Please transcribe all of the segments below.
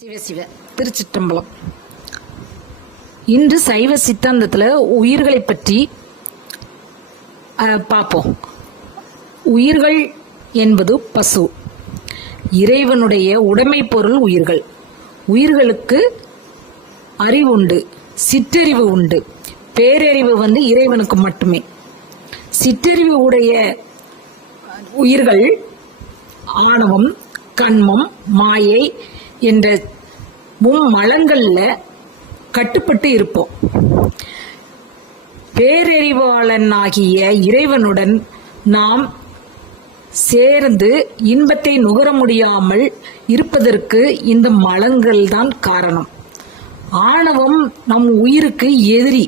சிவ சிவ திருச்சிற்றம்பலம். இன்று சைவ சித்தாந்தத்துல உயிர்களை பற்றி பார்ப்போம். உயிர்கள் என்பது பசு, இறைவனுடைய உடைமை பொருள் உயிர்கள். உயிர்களுக்கு அறிவு உண்டு, சிற்றறிவு உண்டு. பேரறிவு இறைவனுக்கு மட்டுமே. சிற்றறிவு உடைய உயிர்கள் ஆணவம், கண்மம், மாயை என்ற மும்மலங்கள்ல கட்டுப்பட்டு இருப்போம். பேரறிவாளனாகிய இறைவனுடன் நாம் சேர்ந்து இன்பத்தை நுகர முடியாமல் இருப்பதற்கு இந்த மலங்கள் தான் காரணம். ஆணவம் நம் உயிருக்கு எதிரி.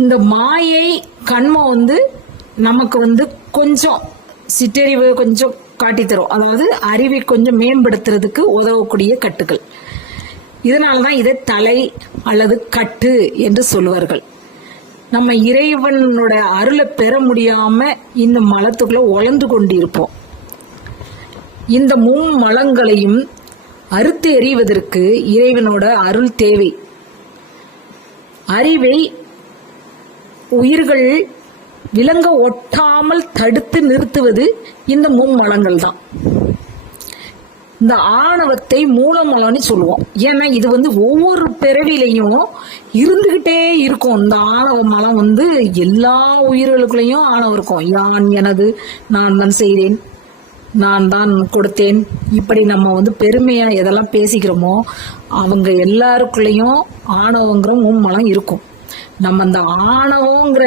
இந்த மாயை கண்மம் நமக்கு கொஞ்சம் சிற்றறிவு கொஞ்சம் காட்டித்தரும். அதாவது அறிவை கொஞ்சம் மேம்படுத்துறதுக்கு உதவக்கூடிய கட்டுகள். இதனால்தான் இதை தலை அல்லது கட்டு என்று சொல்லுவார்கள். நம்ம இறைவனோட அருளை பெற முடியாம இந்த மலத்துக்குள்ள உழந்து கொண்டிருப்போம். இந்த மும்மலங்களையும் அறுத்து எறிவதற்கு இறைவனோட அருள் தேவை. அறிவை உயிர்கள் விலங்க ஒட்டாமல் தடுத்து நிறுத்துவது இந்த மும்மலங்கள் தான். இந்த ஆணவத்தை மூலமலம்னு சொல்லுவோம். ஏன்னா இது ஒவ்வொரு பிறவிலையும் இருந்துகிட்டே இருக்கும். இந்த ஆணவ மலம் எல்லா உயிர்களுக்குள்ளேயும் ஆணவம் இருக்கும். யான் எனது, நான் தான் செய்தேன், நான் தான் கொடுத்தேன், இப்படி நம்ம பெருமையா எதெல்லாம் பேசிக்கிறோமோ அவங்க எல்லாருக்குள்ளேயும் ஆணவங்கிற மும்மலம் இருக்கும். நம்ம அந்த ஆணவங்கிற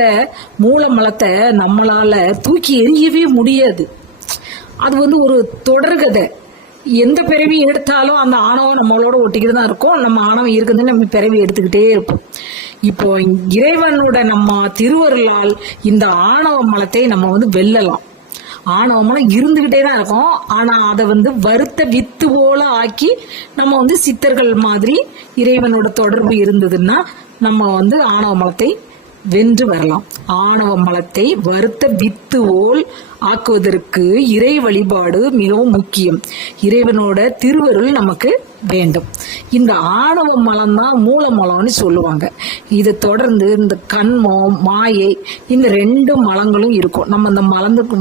மூலமலத்தை நம்மளால தூக்கி எறியவே முடியாது. அது ஒரு தொடர்கதை. எந்த பிறவி எடுத்தாலும் அந்த ஆணவம் நம்மளோட ஒட்டிக்கிட்டு தான் இருக்கும். நம்ம ஆணவம் இருக்குதுன்னு நம்ம பிறவி எடுத்துக்கிட்டே இருப்போம். இப்போ இறைவனோட நம்ம திருவருளால் இந்த ஆணவ மலத்தை நம்ம வெல்லலாம். ஆணவமெல்லாம் இருந்துகிட்டே தான் இருக்கும். ஆனா அதை வருத்த வித்து போல ஆக்கி நம்ம சித்தர்கள் மாதிரி இறைவனோட தொடர்பு இருந்ததுன்னா நம்ம ஆணவ மலத்தை வென்று வரலாம். ஆணவ மலத்தை வருத்த வித்து போல் ஆக்குவதற்கு இறை வழிபாடு மிகவும் முக்கியம். இறைவனோட திருவருள் நமக்கு வேண்டும். இந்த ஆணவ மலம் தான் மூல மலம்னு சொல்லுவாங்க. இதை தொடர்ந்து இந்த கண்மம், மாயை, இந்த ரெண்டு மலங்களும் இருக்கும். நம்ம இந்த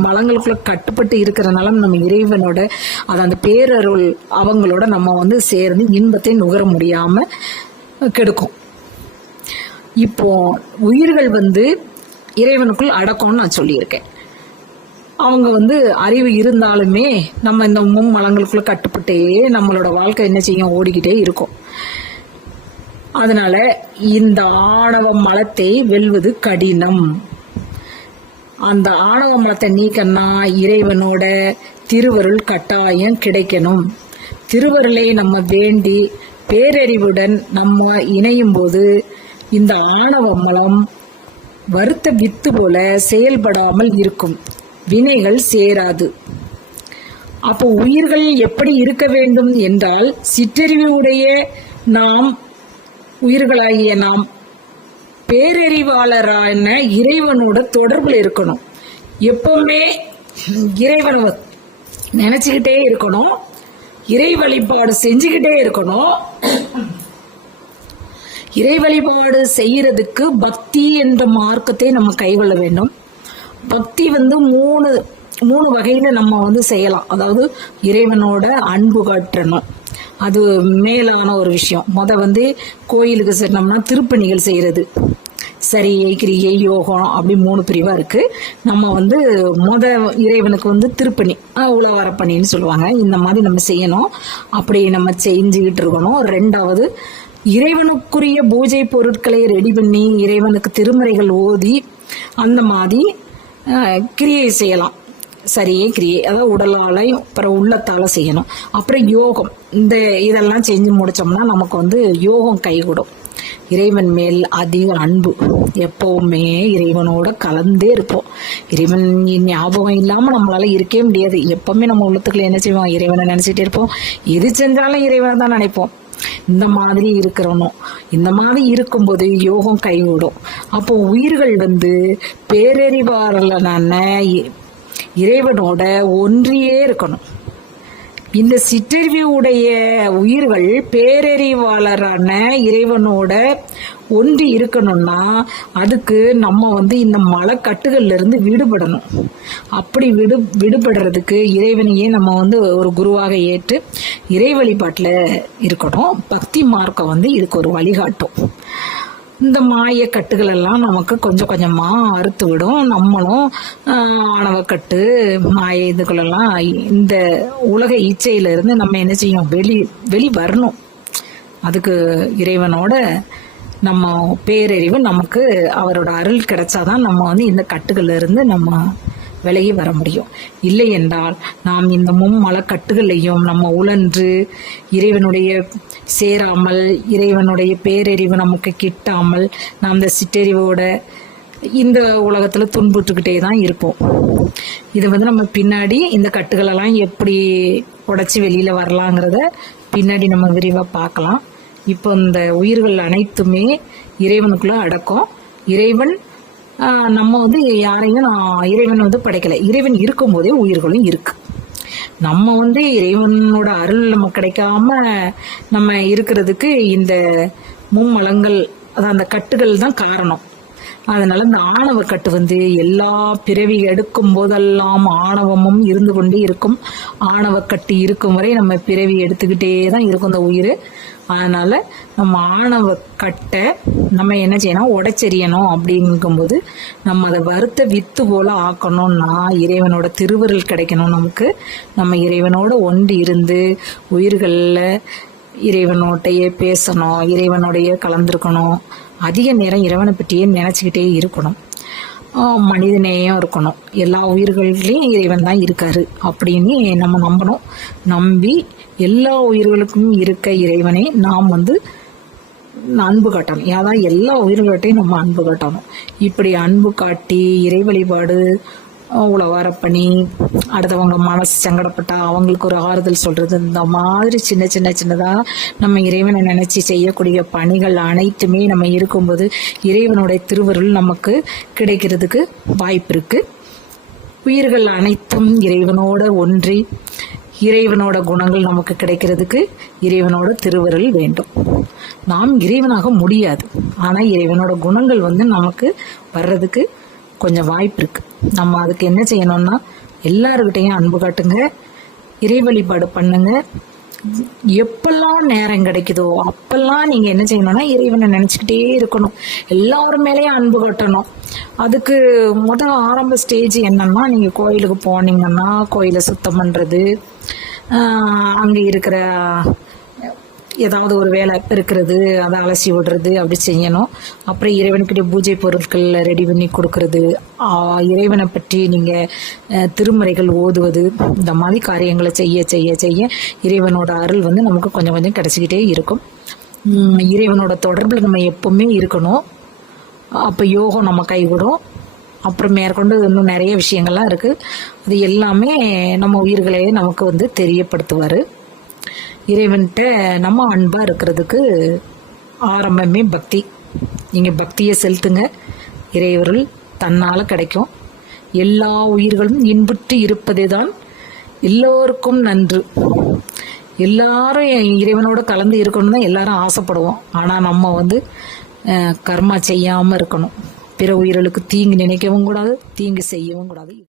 மலங்களுக்குள்ள கட்டுப்பட்டு இருக்கிறனால நம்ம இறைவனோட அந்த பேரருள் அவங்களோட நம்ம சேர்ந்து இன்பத்தை நுகர முடியாம கெடுக்கும். இப்போ உயிர்கள் இறைவனுக்குள் அடக்கம்னு நான் சொல்லியிருக்கேன். அவங்க அறிவு இருந்தாலுமே நம்ம இந்த மும்மலங்களுக்குள்ள கட்டுப்பட்டே நம்மளோட வாழ்க்கை என்ன செய்யும், ஓடிக்கிட்டே இருக்கும். அதனால இந்த ஆணவ மலத்தை வெல்வது கடினம். அந்த ஆணவ மலத்தை நீக்கன்னா இறைவனோட திருவருள் கட்டாயம் கிடைக்கணும். திருவருளை நம்ம வேண்டி பேரறிவுடன் நம்ம இணையும் போது இந்த ஆணவ மலம் வருத்த வித்து போல செயல்படாமல் இருக்கும். வினைகள் சேராது. அப்போ உயிர்கள் எப்படி இருக்க வேண்டும் என்றால், சிற்றறிவுடைய நாம், உயிர்களாகிய நாம் பேரறிவாளரான இறைவனோட தொடர்புல இருக்கணும். எப்பவுமே இறைவனை நினைச்சுக்கிட்டே இருக்கணும். இறை வழிபாடு செஞ்சுக்கிட்டே இருக்கணும். இறை வழிபாடு செய்யறதுக்கு பக்தி என்ற மார்க்கத்தை நம்ம கைகொள்ள வேண்டும். பக்தி மூணு வகையில நம்ம செய்யலாம். அதாவது இறைவனோட அன்பு காட்டணும், அது மேலான ஒரு விஷயம். கோயிலுக்கு சென்னோம்னா திருப்பணிகள் செய்யறது, சரியை, கிரியை, யோகம், அப்படி 3 பிரிவா இருக்கு. நம்ம இறைவனுக்கு திருப்பணி, உழவார பணின்னு சொல்லுவாங்க. இந்த மாதிரி நம்ம செய்யணும். அப்படி நம்ம செஞ்சுக்கிட்டு இருக்கணும். 2வது, இறைவனுக்குரிய பூஜை பொருட்களை ரெடி பண்ணி இறைவனுக்கு திருமறைகள் ஓதி அந்த மாதிரி கிரியை செய்யலாம். சரியே கிரியை, அதாவது உடலாலையும் அப்புறம் உள்ளத்தால செய்யணும். அப்புறம் யோகம், இதெல்லாம் செஞ்சு முடிச்சோம்னா நமக்கு யோகம் கைகூடும். இறைவன் மேல் அதிக அன்பு, எப்பவுமே இறைவனோட கலந்தே இருப்போம். இறைவன் ஞாபகம் இல்லாம நம்மளால இருக்கவே முடியாது. எப்பவுமே நம்ம உள்ளத்துக்குள்ள என்ன செய்வோம், இறைவனை நினைச்சிட்டே இருப்போம். எது செஞ்சாலும் இறைவனை தான் நினைப்போம். இந்த மாதிரி இருக்கிறோம். இந்த மாதிரி இருக்கும்போது யோகம் கைகூடும். அப்போ உயிர்கள் பேரறிவாளனான இறைவனோட ஒன்றியே இருக்கணும். இந்த சிற்றறிவுடைய உயிர்கள் பேரறிவாளரான இறைவனோட ஒன்றி இருக்கணும்னா அதுக்கு நம்ம இந்த மலக்கட்டுகள்ல இருந்து விடுபடணும். அப்படி விடுபடுறதுக்கு இறைவனையே நம்ம ஒரு குருவாக ஏற்று இறை வழிபாட்டுல இருக்கணும். பக்தி மார்க்கம் இதுக்கு ஒரு வழிகாட்டும். இந்த மாய கட்டுகள் எல்லாம் நமக்கு கொஞ்சம் கொஞ்சமா அறுத்து விடும். நம்மளும் ஆணவக்கட்டு மாய இதுகளெல்லாம் இந்த உலக இச்சையில இருந்து நம்ம என்ன செய்யும், வெளி வரணும். அதுக்கு இறைவனோட நம்ம பேரறிவு நமக்கு அவரோட அருள் கிடைச்சாதான் நம்ம இந்த கட்டுகள்ல இருந்து நம்ம விலகி வர முடியும். இல்லை என்றால் நாம் இந்த மும்மலக்கட்டுகளையும் நம்ம உழன்று இறைவனுடைய சேராமல், இறைவனுடைய பேரறிவு நமக்கு கிட்டாமல் நாம் இந்த சிற்றறிவோட இந்த உலகத்துல துன்புற்றுக்கிட்டே தான் இருப்போம். இது நம்ம பின்னாடி இந்த கட்டுகளெல்லாம் எப்படி உடைச்சி வெளியில வரலாங்கிறத பின்னாடி நம்ம விரிவா பார்க்கலாம். இப்போ இந்த உயிர்கள் அனைத்துமே இறைவனுக்குள்ள அடக்கம். இறைவன் நம்ம யாரையும் இறைவன் படைக்கல. இறைவன் இருக்கும் போதே உயிர்களும் இருக்கு. நம்ம இறைவனோட அருள் நமக்கு கிடைக்காம நம்ம இருக்கிறதுக்கு இந்த மும்மலங்கள், அதான் அந்த கட்டுகள் தான் காரணம். அதனால இந்த ஆணவ கட்டு எல்லா பிறவி எடுக்கும் போதெல்லாம் ஆணவமும் இருந்து கொண்டே இருக்கும். ஆணவ கட்டு இருக்கும் வரை நம்ம பிறவி எடுத்துக்கிட்டே தான் இருக்கும் இந்த உயிர். அதனால நம்ம ஆணவ கட்டை நம்ம என்ன செய்யணும், உடைச்செறியணும். அப்படிங்கும்போது நம்ம அதை வறுத்த வித்து போல ஆக்கணும்னா இறைவனோட திருவருள் கிடைக்கணும் நமக்கு. நம்ம இறைவனோட ஒன்று இருந்து உயிர்களில் இறைவனோட்டையே பேசணும், இறைவனோடையே கலந்துருக்கணும். அதிக நேரம் இறைவனை பற்றியே நினச்சிக்கிட்டே இருக்கணும். மனிதநேயம் இருக்கணும். எல்லா உயிர்கள்லையும் இறைவன் தான் இருக்காரு அப்படின்னு நம்ம நம்பணும். நம்பி எல்லா உயிர்களுக்கும் இருக்க இறைவனை நாம் அன்பு காட்டணும். அதான் எல்லா உயிர்கள்ட்டையும் நம்ம அன்பு காட்டணும். இப்படி அன்பு காட்டி இறை வழிபாடு, உழவார பணி, அடுத்தவங்க மனசு சங்கடப்பட்டா அவங்களுக்கு ஒரு ஆறுதல் சொல்றது, இந்த மாதிரி சின்னதா நம்ம இறைவனை நினைச்சு செய்யக்கூடிய பணிகள் அனைத்துமே நம்ம இருக்கும்போது இறைவனுடைய திருவருள் நமக்கு கிடைக்கிறதுக்கு வாய்ப்பு இருக்கு. உயிர்கள் அனைத்தும் இறைவனோட ஒன்றி இறைவனோட குணங்கள் நமக்கு கிடைக்கிறதுக்கு இறைவனோட திருவருள் வேண்டும். நாம் இறைவனாக முடியாது, ஆனா இறைவனோட குணங்கள் நமக்கு வர்றதுக்கு கொஞ்சம் வாய்ப்பு இருக்கு. நம்ம அதுக்கு என்ன செய்யணும்னா எல்லாருக்கிட்டையும் அன்பு காட்டுங்க, இறை வழிபாடு பண்ணுங்க. எப்பெல்லாம் நேரம் கிடைக்குதோ அப்பெல்லாம் நீங்க என்ன செய்யணும்னா இறைவனை நினைச்சுக்கிட்டே இருக்கணும். எல்லாரும் மேலேயும் அன்பு காட்டணும். அதுக்கு ஆரம்ப ஸ்டேஜ் என்னன்னா, நீங்க கோயிலுக்கு போனீங்கன்னா கோயிலை சுத்தம் பண்றது, அங்க இருக்கிற ஏதாவது ஒரு வேலை இருக்கிறது அதை அலசி விடுறது, அப்படி செய்யணும். அப்புறம் இறைவனுக்கிட்ட பூஜை பொருட்கள் ரெடி பண்ணி கொடுக்கறது, இறைவனை பற்றி நீங்கள் திருமுறைகள் ஓதுவது, இந்த மாதிரி காரியங்களை செய்ய செய்ய செய்ய இறைவனோட அருள் நமக்கு கொஞ்சம் கொஞ்சம் கிடைச்சிக்கிட்டே இருக்கும். இறைவனோட தொடர்பில் நம்ம எப்பவுமே இருக்கணும். அப்போ யோகம் நம்ம கைவிடும். அப்புறம் மேற்கொண்டு இன்னும் நிறைய விஷயங்கள்லாம் இருக்குது. அது எல்லாமே நம்ம உயிர்களையே நமக்கு தெரியப்படுத்துவார். இறைவன்கிட்ட நம்ம அன்பா இருக்கிறதுக்கு ஆரம்பமே பக்தி. நீங்க பக்தியை செலுத்துங்க, இறைவருள் தன்னால கிடைக்கும். எல்லா உயிர்களும் இன்புற்று இருப்பதே தான் எல்லோருக்கும் நன்று. எல்லாரும் இறைவனோட கலந்து இருக்கணும் தான் எல்லாரும் ஆசைப்படுவோம். ஆனா நம்ம கர்மா செய்யாம இருக்கணும். பிற உயிர்களுக்கு தீங்கு நினைக்கவும் கூடாது, தீங்கு செய்யவும் கூடாது.